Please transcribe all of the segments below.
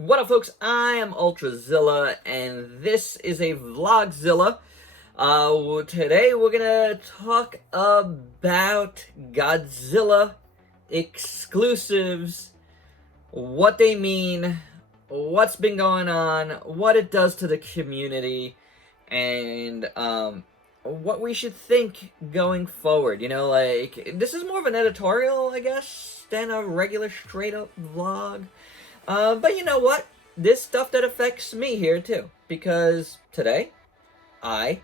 What up, folks? I am Ultrazilla, and this is a Vlogzilla. Today we're gonna talk about Godzilla exclusives, what they mean, what's been going on, what it does to the community, and what we should think going forward. You know, like, this is more of an editorial, I guess, than a regular straight-up vlog. But you know what? This stuff that affects me here too. Because today, I,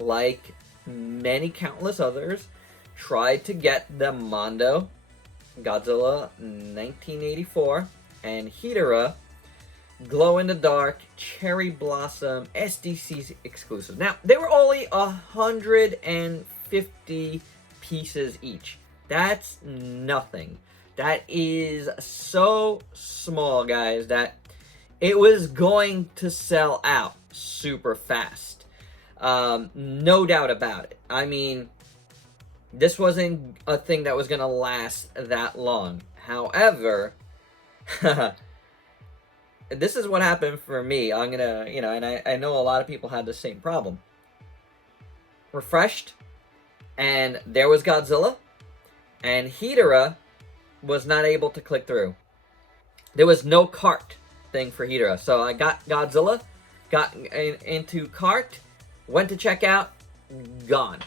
like many countless others, tried to get the Mondo, Godzilla 1984, and Hedorah glow-in-the-dark Cherry Blossom SDC exclusive. Now, they were only 150 pieces each. That's nothing. That is so small, guys, that it was going to sell out super fast. No doubt about it. I mean, this wasn't a thing that was going to last that long. However, this is what happened for me. I'm going to, and I know a lot of people had the same problem. Refreshed, and there was Godzilla, and Hedorah was not able to click through. There was no cart thing for Hedorah. So I got Godzilla, got into cart, went to checkout, gone.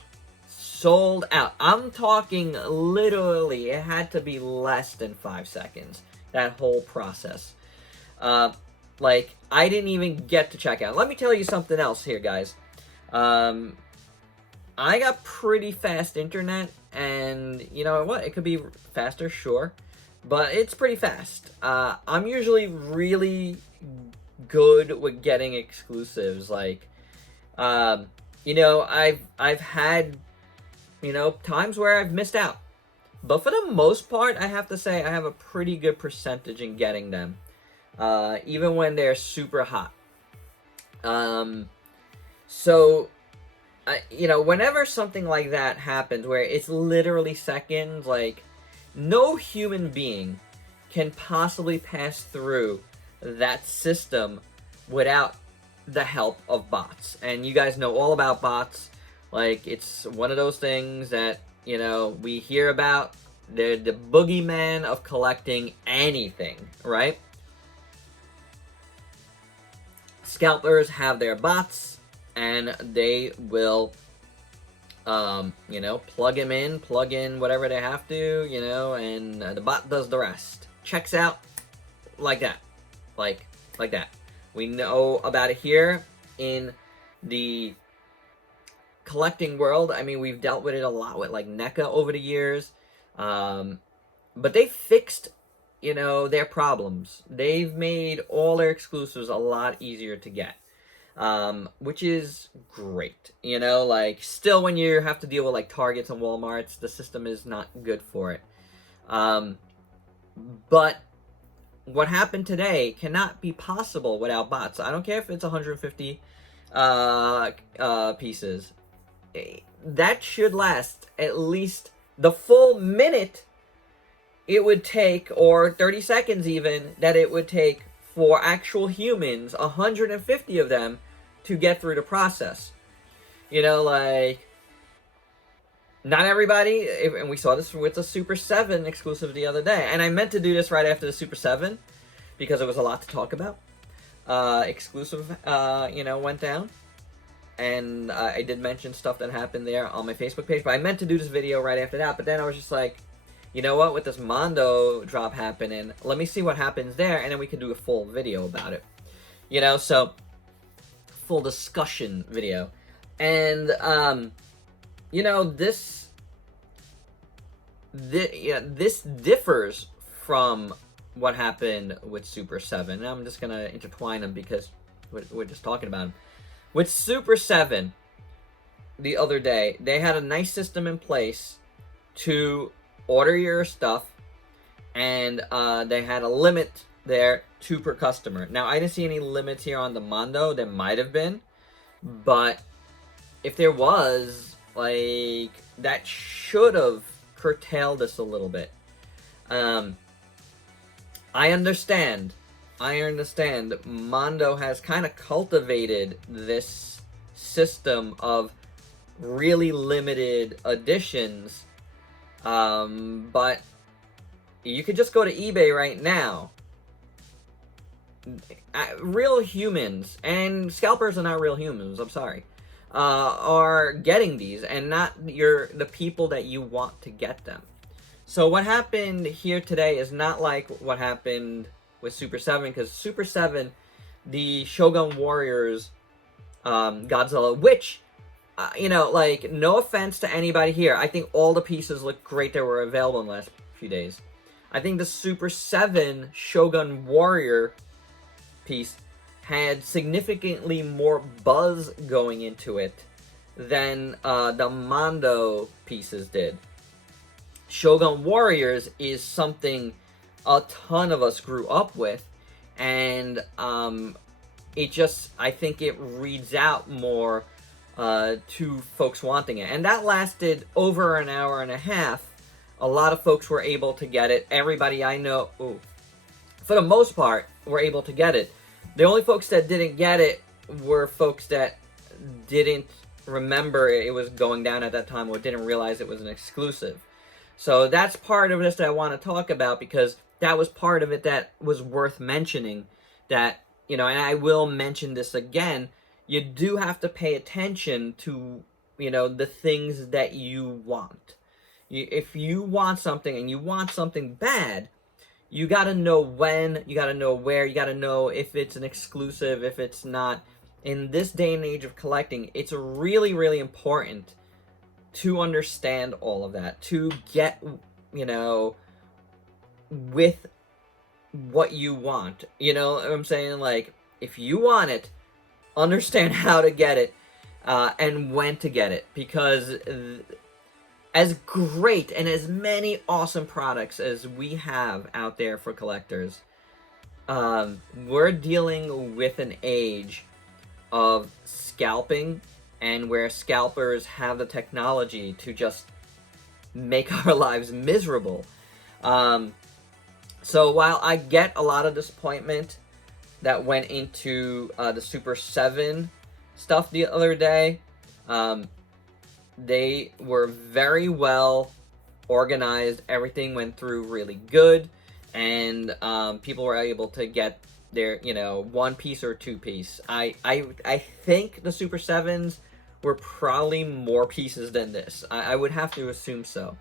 Sold out. I'm talking literally, it had to be less than 5 seconds. That whole process. Like, I didn't even get to checkout. Let me tell you something else here, guys. I got pretty fast internet, and you know what? It could be faster, sure, but it's pretty fast. I'm usually really good with getting exclusives. Like, I've had, times where I've missed out, but for the most part, I have to say I have a pretty good percentage in getting them, even when they're super hot. Whenever something like that happens, where it's literally seconds, like, no human being can possibly pass through that system without the help of bots. And you guys know all about bots. Like, it's one of those things that, we hear about. They're the boogeyman of collecting anything, right? Scalpers have their bots, and they will, plug in whatever they have to, and the bot does the rest. Checks out like that. Like that. We know about it here in the collecting world. I mean, we've dealt with it a lot with, like, NECA over the years. But they fixed, their problems. They've made all their exclusives a lot easier to get. Which is great, like, still when you have to deal with, like, Targets and Walmarts, the system is not good for it. But what happened today cannot be possible without bots. I don't care if it's 150 pieces. That should last at least the full minute it would take, or 30 seconds even, that it would take for actual humans, 150 of them, to get through the process. Like, not everybody, and we saw this with the Super 7 exclusive the other day, and I meant to do this right after the Super 7, because it was a lot to talk about. Exclusive, went down, and I did mention stuff that happened there on my Facebook page, but I meant to do this video right after that, but then I was just like, you know what, with this Mondo drop happening, let me see what happens there, and then we can do a full video about it. So, full discussion video. And, this differs from what happened with Super 7. And I'm just going to intertwine them because we're just talking about them. With Super 7, the other day, they had a nice system in place to order your stuff, and they had a limit there, 2 per customer. Now, I didn't see any limits here on the Mondo. There might have been, but if there was, like, that should have curtailed this a little bit. I understand I understand Mondo has kind of cultivated this system of really limited editions, but you could just go to eBay right now. Real humans, and scalpers are not real humans, I'm sorry, are getting these, and not the people that you want to get them. So what happened here today is not like what happened with Super 7, because Super 7, the Shogun Warriors Godzilla, which, like, no offense to anybody here, I think all the pieces look great that were available in the last few days. I think the Super 7 Shogun Warrior piece had significantly more buzz going into it than the Mondo pieces did. Shogun Warriors is something a ton of us grew up with, and it just, I think it reads out more to folks wanting it. And that lasted over an hour and a half. A lot of folks were able to get it. Everybody I know, for the most part, were able to get it. The only folks that didn't get it were folks that didn't remember it was going down at that time, or didn't realize it was an exclusive. So that's part of this that I want to talk about, because that was part of it that was worth mentioning. That, and I will mention this again, you do have to pay attention to, the things that you want. If you want something, and you want something bad, you got to know when, you got to know where, you got to know if it's an exclusive, if it's not. In this day and age of collecting, it's really, really important to understand all of that, to get, with what you want. You know what I'm saying? Like, if you want it, understand how to get it, and when to get it. Because as great and as many awesome products as we have out there for collectors, we're dealing with an age of scalping, and where scalpers have the technology to just make our lives miserable. So while I get a lot of disappointment that went into the Super 7 stuff the other day, they were very well organized. Everything went through really good, and people were able to get their, one piece or two piece. I think the Super 7s were probably more pieces than this. I would have to assume so.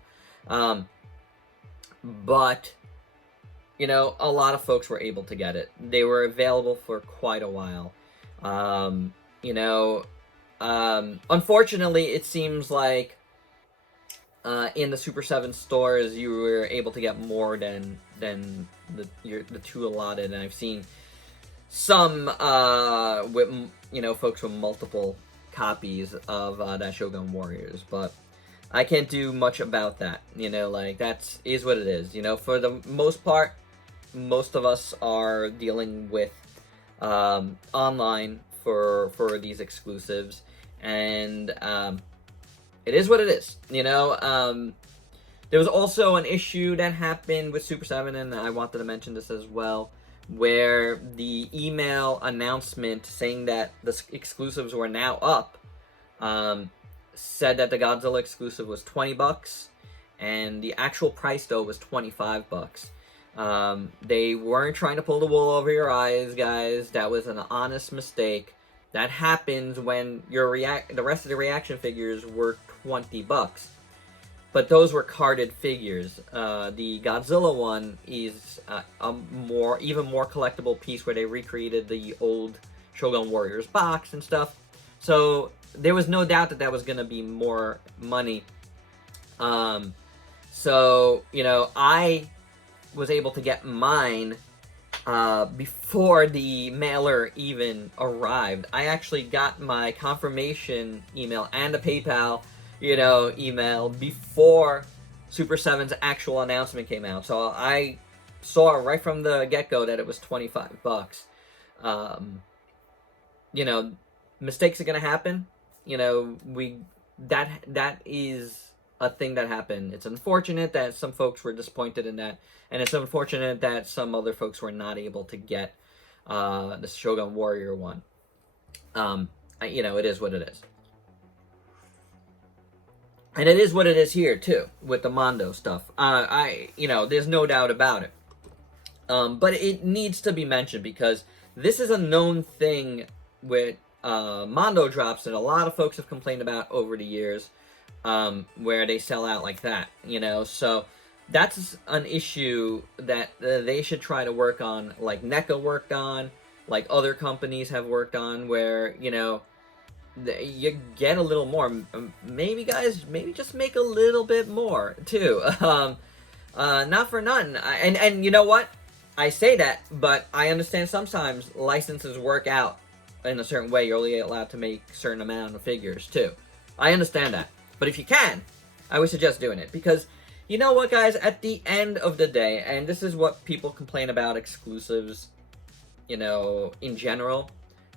But, a lot of folks were able to get it. They were available for quite a while. Unfortunately, it seems like in the Super 7 stores, you were able to get more than the two allotted. And I've seen some with, folks with multiple copies of that Shogun Warriors, but I can't do much about that. That is what it is. For the most part, most of us are dealing with online for these exclusives, and it is what it is. There was also an issue that happened with Super 7, and I wanted to mention this as well, where the email announcement saying that the exclusives were now up said that the Godzilla exclusive was $20, and the actual price though was $25. They weren't trying to pull the wool over your eyes, guys. That was an honest mistake. That happens when the rest of the reaction figures were $20. But those were carded figures. The Godzilla one is even more collectible piece, where they recreated the old Shogun Warriors box and stuff. So there was no doubt that was going to be more money. So, I was able to get mine before the mailer even arrived. I actually got my confirmation email and the PayPal email before Super 7's actual announcement came out. So I saw right from the get-go that it was $25. Mistakes are gonna happen. That is a thing that happened. It's unfortunate that some folks were disappointed in that, and it's unfortunate that some other folks were not able to get the Shogun Warrior one. You know, it is what it is. And it is what it is here, too, with the Mondo stuff. You know, there's no doubt about it. But it needs to be mentioned because this is a known thing with Mondo drops that a lot of folks have complained about over the years, where they sell out like that, you know. So that's an issue that they should try to work on, like NECA worked on, like other companies have worked on, where, you know, you get a little more. Maybe, guys, maybe just make a little bit more, too. Not for nothing. And you know what? I say that, but I understand sometimes licenses work out in a certain way. You're only allowed to make a certain amount of figures, too. I understand that. But if you can, I would suggest doing it. Because, you know what, guys? At the end of the day, and this is what people complain about exclusives, you know, in general,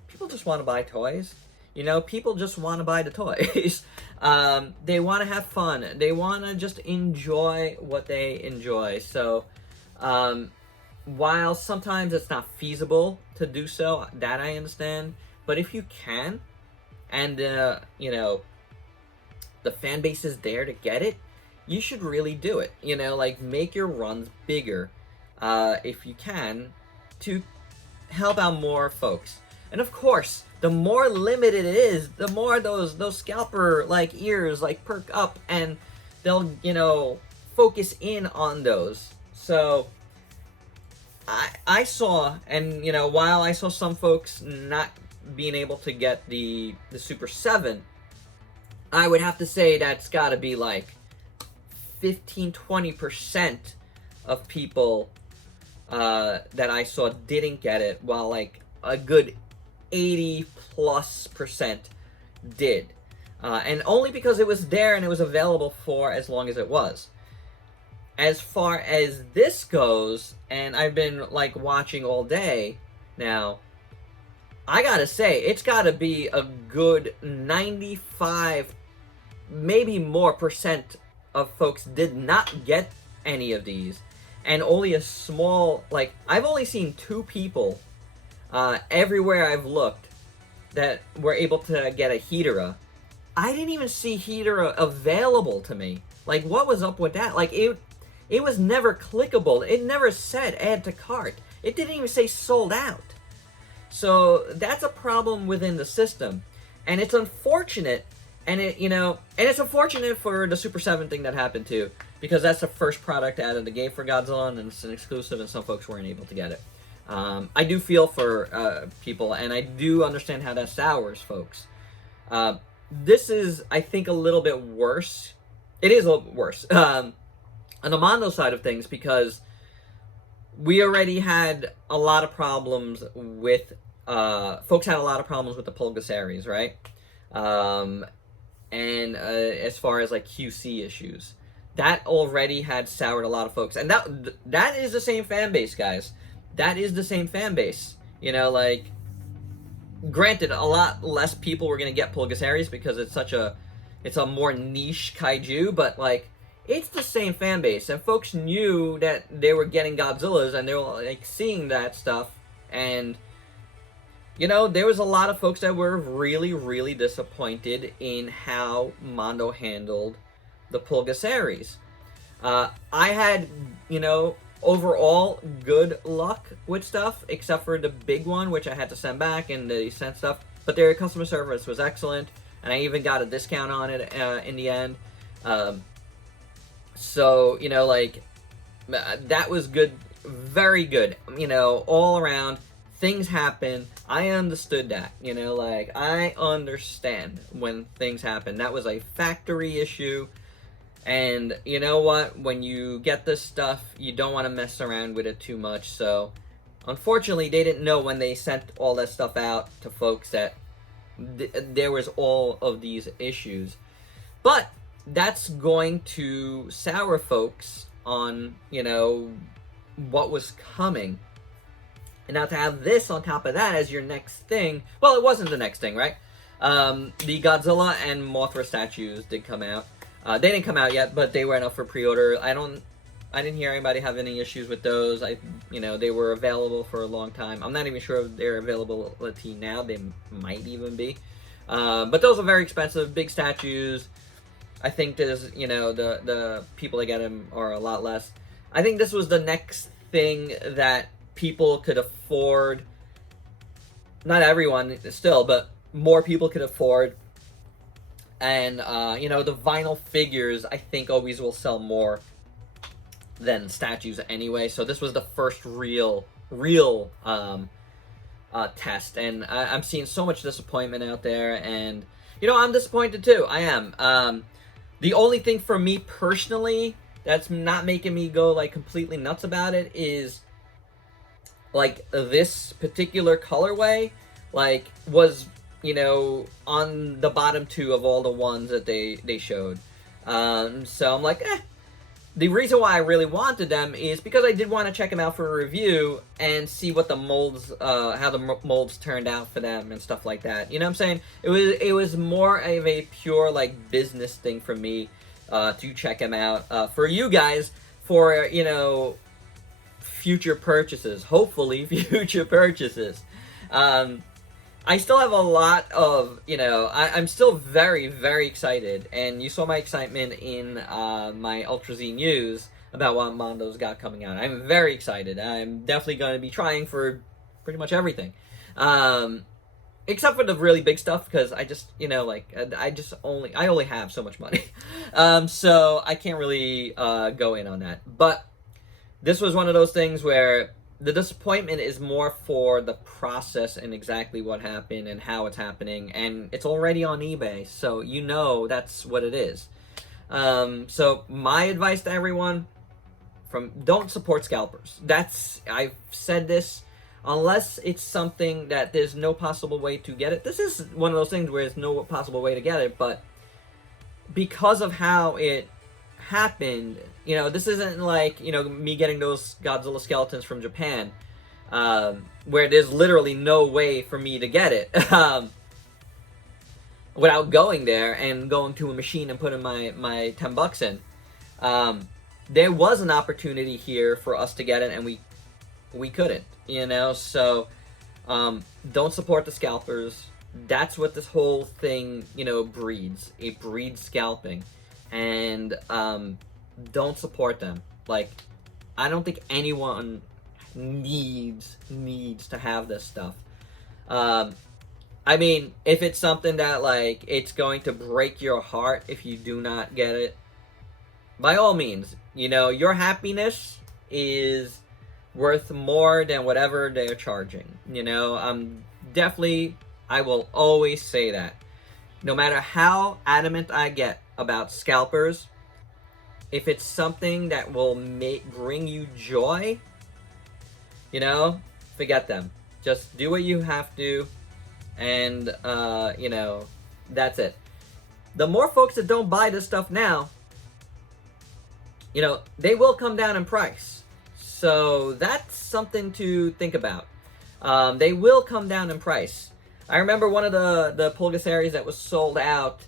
people just want to buy toys. You know, people just want to buy the toys. They want to have fun. They want to just enjoy what they enjoy. So, while sometimes it's not feasible to do so, that I understand. But if you can, and, you know, the fan base is there to get it, you should really do it. You know, like, make your runs bigger, if you can, to help out more folks. And of course, the more limited it is, the more those scalper like ears like perk up, and they'll, you know, focus in on those. So I saw, and you know, while I saw some folks not being able to get the Super 7, I would have to say that's got to be like 15-20% of people that I saw didn't get it, while like a good 80+% did. And only because it was there and it was available for as long as it was. As far as this goes, and I've been like watching all day now, I gotta say, it's gotta be a good 95, maybe more percent of folks did not get any of these. And only a small, like, I've only seen 2 people everywhere I've looked that were able to get a Hedorah. I didn't even see Hedorah available to me. Like, what was up with that? Like, it was never clickable. It never said add to cart. It didn't even say sold out. So that's a problem within the system, and it's unfortunate. And it, you know, and it's unfortunate for the Super 7 thing that happened too, because that's the first product out of the gate for Godzilla, and it's an exclusive, and some folks weren't able to get it. I do feel for people, and I do understand how that sours folks. This is, I think, a little bit worse. It is a little bit worse on the Mondo side of things, because we already had a lot of problems with folks had a lot of problems with the Pulgasaries, right? And as far as like QC issues, that already had soured a lot of folks, and that is the same fan base, guys. That is the same fan base. You know, like, granted, a lot less people were gonna get Pulgasaries because it's a more niche kaiju, but like, it's the same fan base, and folks knew that they were getting Godzillas, and they were like seeing that stuff, and you know, there was a lot of folks that were really, really disappointed in how Mondo handled the Pulgasaries. I had, you know, overall good luck with stuff, except for the big one, which I had to send back, and they sent stuff. But their customer service was excellent, and I even got a discount on it in the end. So, you know, like, that was good, very good, you know, all around. Things happen. I understood that, you know, like, I understand when things happen. That was a factory issue, and you know what? When you get this stuff, you don't want to mess around with it too much. So, unfortunately, they didn't know when they sent all that stuff out to folks that there was all of these issues. But that's going to sour folks on, you know, what was coming. And now to have this on top of that as your next thing, well, it wasn't the next thing, right? The Godzilla and Mothra statues did come out. They didn't come out yet, but they went up for pre-order. I don't I didn't hear anybody have any issues with those. They were available for a long time. I'm not even sure if they're available now. They might even be. But those are very expensive, big statues. I think there's, the people that get them are a lot less. I think this was the next thing that people could afford. Not everyone still, but more people could afford. And, the vinyl figures, I think, always will sell more than statues anyway. So this was the first real test. And I'm seeing so much disappointment out there. And, I'm disappointed too. I am. The only thing for me personally that's not making me go, like, completely nuts about it is, like, this particular colorway, like, was, on the bottom 2 of all the ones that they showed. So I'm like, The reason why I really wanted them is because I did want to check them out for a review and see what the molds, how the molds turned out for them and stuff like that. You know what I'm saying? It was more of a pure, like, business thing for me to check them out. For you guys, for, future purchases. Hopefully, future purchases. I still have a lot of, I'm still very, very excited. And you saw my excitement in my Ultrazilla news about what Mondo's got coming out. I'm very excited. I'm definitely going to be trying for pretty much everything. Except for the really big stuff, because I just, I only have so much money. So I can't really go in on that. But this was one of those things where the disappointment is more for the process and exactly what happened and how it's happening. And it's already on eBay, so that's what it is. So my advice to everyone, don't support scalpers. I've said this, unless it's something that there's no possible way to get it. This is one of those things where there's no possible way to get it, but because of how it happened, this isn't like, me getting those Godzilla skeletons from Japan, where there's literally no way for me to get it, without going there and going to a machine and putting my $10 in. There was an opportunity here for us to get it, and we couldn't, so, don't support the scalpers. That's what this whole thing, breeds. It breeds scalping. And don't support them. Like, I don't think anyone needs to have this stuff. I mean, if it's something that, like, it's going to break your heart if you do not get it, by all means, your happiness is worth more than whatever they're charging. I will always say that. No matter how adamant I get about scalpers, if it's something that will bring you joy, forget them. Just do what you have to, and that's it. The more folks that don't buy this stuff now, they will come down in price. So that's something to think about. They will come down in price. I remember one of the Pulgasaries that was sold out.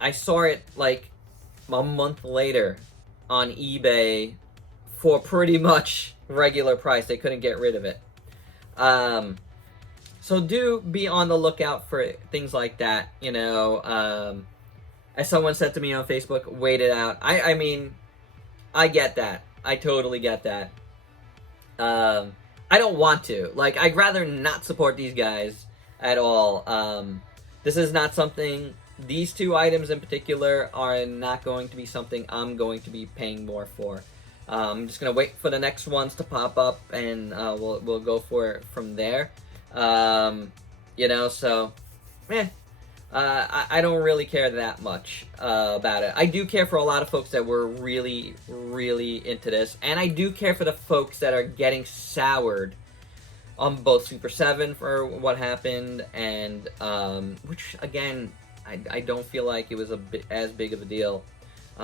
I saw it like a month later on eBay for pretty much regular price. They couldn't get rid of it. So do be on the lookout for things like that. As someone said to me on Facebook, wait it out. I mean, I get that. I totally get that. I don't want to. Like, I'd rather not support these guys at all. This is not something... These 2 items in particular are not going to be something I'm going to be paying more for. I'm just going to wait for the next ones to pop up, and we'll go for it from there. So... I don't really care that much about it. I do care for a lot of folks that were really, really into this. And I do care for the folks that are getting soured on both Super 7 for what happened, and which, again, I don't feel like it was as big of a deal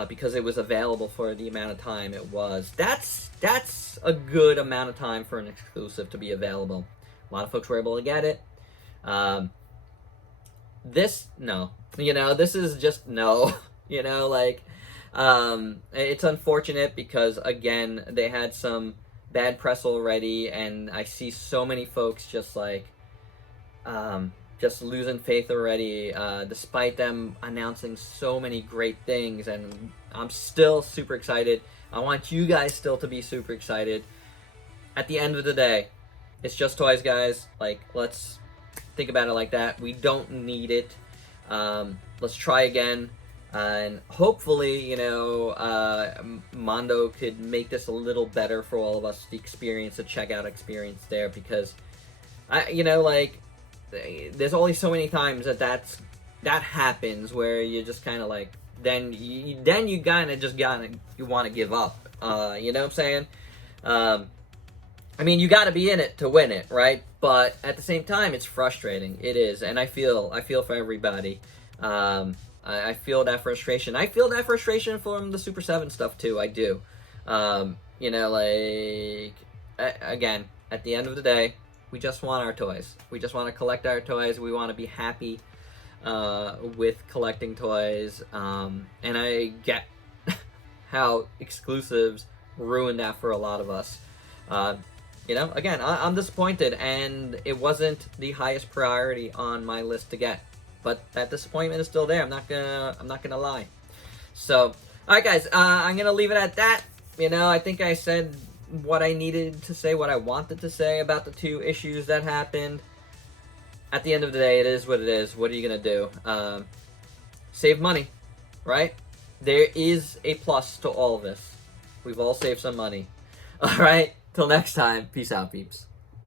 because it was available for the amount of time it was. That's a good amount of time for an exclusive to be available. A lot of folks were able to get it. This, no. This is just no. It's unfortunate because, again, they had some bad press already, and I see so many folks just losing faith already, despite them announcing so many great things. And I'm still super excited. I want you guys still to be super excited. At the end of the day, it's just toys, guys. Like, let's think about it like that. We don't need it. Let's try again. And hopefully, you know, Mondo could make this a little better for all of us, the experience, the checkout experience there, because, you know, like, there's only so many times that happens where you just kind of like, then you kind of just you want to give up. You know what I'm saying? I mean, you got to be in it to win it, right? But at the same time, it's frustrating. It is, and I feel for everybody. I feel that frustration. I feel that frustration from the Super 7 stuff too. I do. You know, like, again, at the end of the day, we just want our toys. We just want to collect our toys. We want to be happy with collecting toys. And I get how exclusives ruined that for a lot of us. You know, again, I'm disappointed, and it wasn't the highest priority on my list to get. But that disappointment is still there. I'm not gonna lie. So, all right, guys, I'm gonna leave it at that. You know, I think I said what I needed to say, what I wanted to say about the two issues that happened. At the end of the day, it is what it is. What are you gonna do? Save money, right? There is a plus to all of this. We've all saved some money. All right. Till next time. Peace out, peeps.